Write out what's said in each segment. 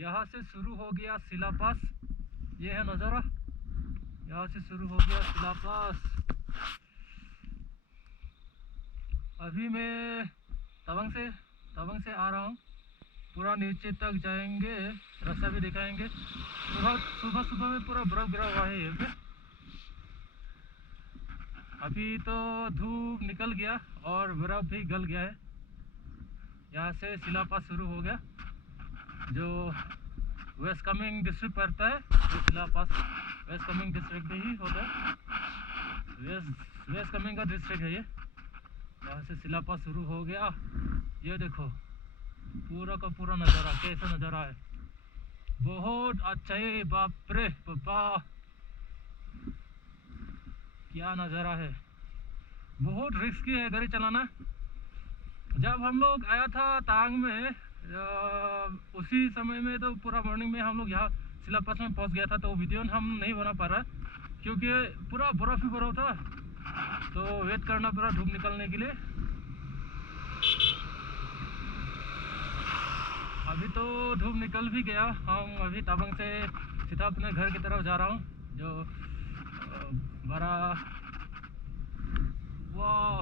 यहाँ से शुरू हो गया सिला पास। ये है नज़ारा, यहाँ से शुरू हो गया सिला पास। अभी मैं तवांग से आ रहा हूँ। पूरा नीचे तक जाएंगे, रास्ता भी दिखाएंगे। सुबह में पूरा बर्फ गिरा हुआ है यहाँ पे। अभी तो धूप निकल गया और बर्फ भी गल गया है। यहाँ से सिला पास शुरू हो गया, जो वेस्ट कामेंग डिस्ट्रिक्ट पड़ता है। वो सिला पास वेस्ट कामेंग डिस्ट्रिक्ट में ही होता है। वेस्ट कामेंग का डिस्ट्रिक्ट है ये। यहाँ से सिला पास शुरू हो गया। ये देखो पूरा का पूरा नज़ारा, कैसा नज़ारा है, बहुत अच्छा है। बाप रे बाबा, क्या नज़ारा है। बहुत रिस्की है गाड़ी चलाना। जब हम लोग आया था तांग में, उसी समय में तो पूरा मॉर्निंग में हम लोग यहाँ सिला पास में पहुँच गया था, तो वीडियो हम नहीं बना पा रहा क्योंकि पूरा बर्फ ही बर्फ था। तो वेट करना पड़ा धूप निकलने के लिए। अभी तो धूप निकल भी गया। हम अभी तवांग से सीधा अपने घर की तरफ जा रहा हूँ, जो बड़ा वाह,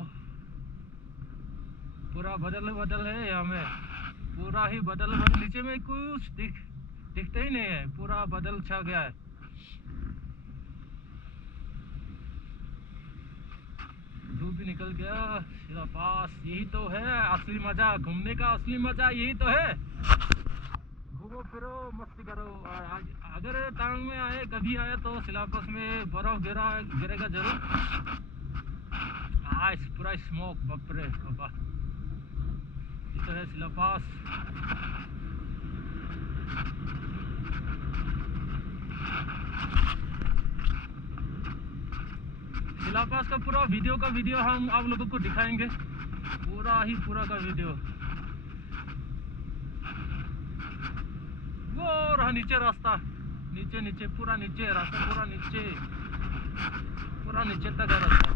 पूरा बदल है यहाँ में। पूरा ही बदल नीचे में कुछ दिखते ही नहीं है, पूरा बादल छा गया है। धूप भी निकल गया। सिला पास, यही तो है असली मजा, घूमने का असली मजा यही तो है। घूमो फिरो मस्ती करो। अगर तांग में आए, कभी आए तो सिला पास में बर्फ गिरेगा जरूर। आज पूरा स्मोक, बाप रे बाबा, ये तो है सिला पास। सिला पास का पूरा वीडियो हम आप लोगों को दिखाएंगे, पूरा का वीडियो। वो रहा नीचे रास्ता, नीचे पूरा नीचे रास्ता, पूरा नीचे तक है रास्ता।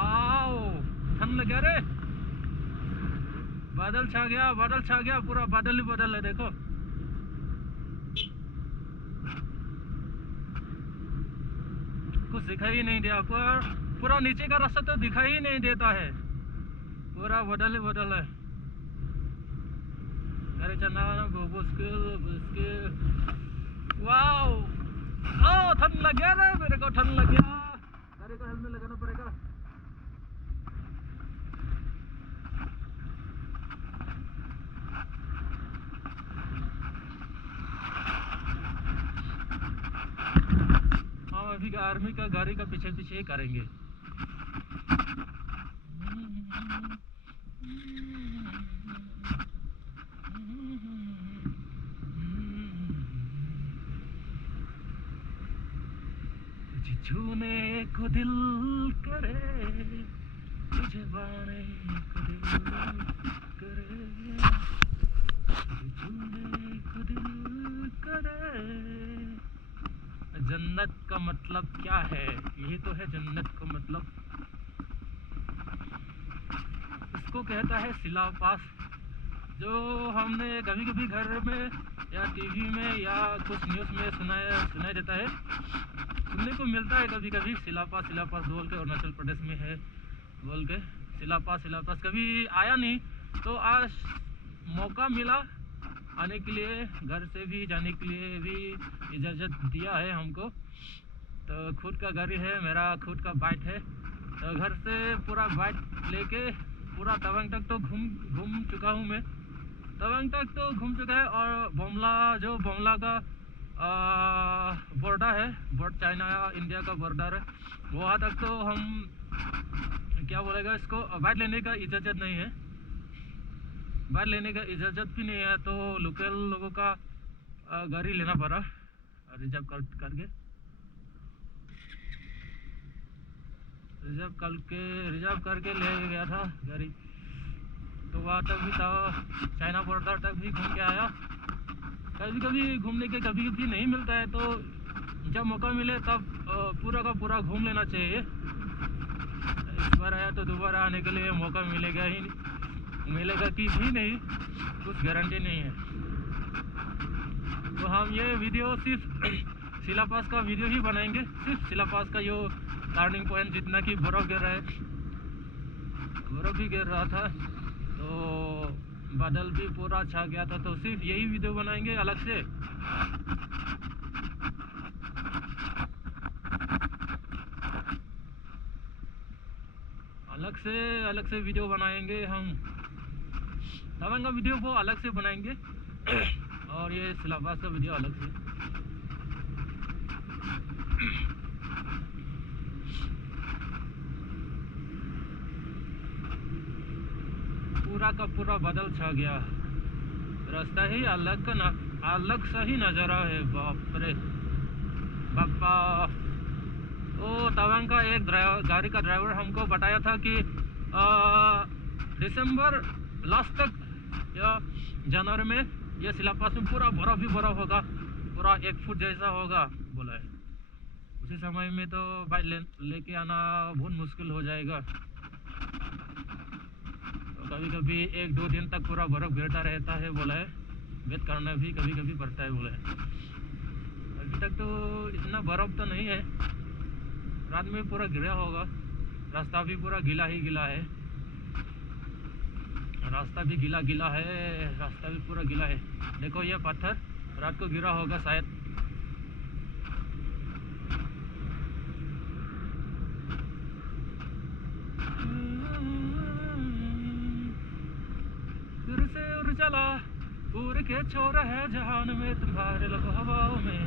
आओ, ठंड लग गया रे। बादल छा गया, पूरा बादल ही बादल है। देखो कुछ दिखाई ही नहीं दिया, पूरा नीचे का रास्ता तो दिखाई ही नहीं देता है, पूरा बादल ही बादल है। गाड़ी चलाना वाओ, ठंड लग गया रे, मेरे को ठंड लग गया। गाड़ी को हेलमेट लगाना पड़ेगा। हम अभी आर्मी का गाड़ी का पीछे ही करेंगे। छूने को दिल करे, तुझे पाने को दिल करे, छूने को दिल करे। जन्नत का मतलब क्या है? यही तो है जन्नत का मतलब। इसको कहता है सिला पास, जो हमने कभी घर में या टीवी में या कुछ न्यूज़ में सुनाया देता है, सुनने को मिलता है कभी सिला पास बोल के, अरुणाचल प्रदेश में है बोल के। सिला पास कभी आया नहीं, तो आज मौका मिला आने के लिए, घर से भी जाने के लिए भी इजाज़त दिया है हमको। तो खुद का गाड़ी है, मेरा खुद का बाइक है, तो घर से पूरा बाइक लेके पूरा तवांग तक तो घूम चुका हूँ मैं। तवांग तक तो घूम चुका है, और बोमला का बॉर्डर है, चाइना इंडिया का बॉर्डर है, वहाँ तक तो हम क्या बोलेगा इसको, बाइक लेने का इजाज़त नहीं है। बाइक लेने का इजाज़त भी नहीं है, तो लोकल लोगों का गाड़ी लेना पड़ा रिजर्व करके ले गया था गाड़ी। तो वहाँ तक भी था, चाइना बॉर्डर तक भी घूम के आया। कभी घूमने के कभी नहीं मिलता है, तो जब मौका मिले तब पूरा का पूरा घूम लेना चाहिए। इस बार आया तो दोबारा आने के लिए मौका मिलेगा ही नहीं। मिलेगा कि भी नहीं, कुछ गारंटी नहीं है। तो हम ये वीडियो सिर्फ शिलापास का वीडियो ही बनाएंगे, सिर्फ शिलापास का जो टर्निंग पॉइंट जितना कि बर्फ़ गिर रहा है, बर्फ़ भी गिर रहा था, तो बादल भी पूरा छा गया था, तो सिर्फ यही वीडियो बनाएंगे अलग से। अलग से वीडियो बनाएंगे हम, तवांग का वीडियो वो अलग से बनाएंगे और ये शिलापास का वीडियो अलग से। पूरा का पूरा बादल छा गया, रास्ता ही अलग सा ही नज़ारा है। बाप रे बापा। तो तवांग का एक गाड़ी का ड्राइवर हमको बताया था कि दिसंबर लास्ट तक या जनवरी में ये शिलापास में पूरा बर्फ़ ही बर्फ़ होगा, पूरा 1 फुट जैसा होगा बोला है। उसी समय में तो बाइक लेके आना बहुत मुश्किल हो जाएगा, तो कभी कभी 1-2 दिन तक पूरा बर्फ़ गिरता रहता है बोला है, वेट करना भी कभी कभी पड़ता है बोला है। अभी तक तो इतना बर्फ़ तो नहीं है, रात में पूरा गिरा होगा, रास्ता भी पूरा गीला ही गीला है, रास्ता भी गीला गीला है, रास्ता भी पूरा गीला है। देखो ये पत्थर रात को गिरा होगा शायद। फिर से उड़ चला उड़ के छोरा है जहान में तुम्हारे लब हवाओं में,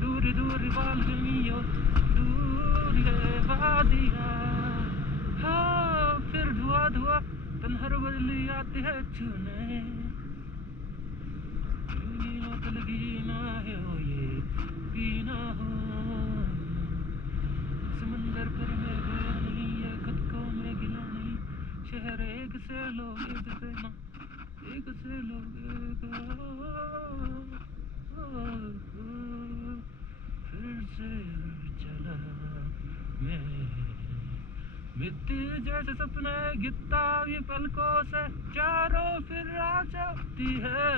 दूर दूर बालकनियों दूर है वादियाँ, हाँ फिर धुआं धुआं तन्हर बदली आती है छूने, लगी ना है ओ ये पीना हो, समंदर पर मैं गया नहीं, ये खुद को मैं गिला नहीं, शहर एक से लोग एक से ना, एक से लोग फिर से चला मैं, मिट्टी जैसे सपने गिरता ये पलकों से, चारों फिर आ जाती है।